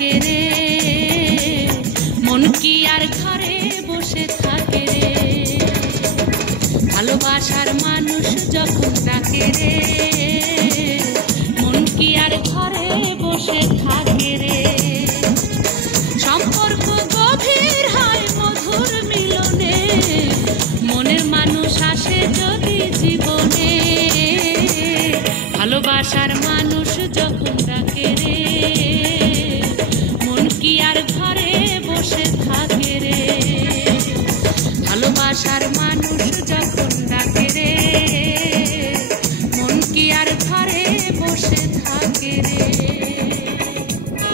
ডাকে রে, মন কি আর ঘরে বসে থাকে রে, ভালোবাসার মানুষ যখন ডাকে রে।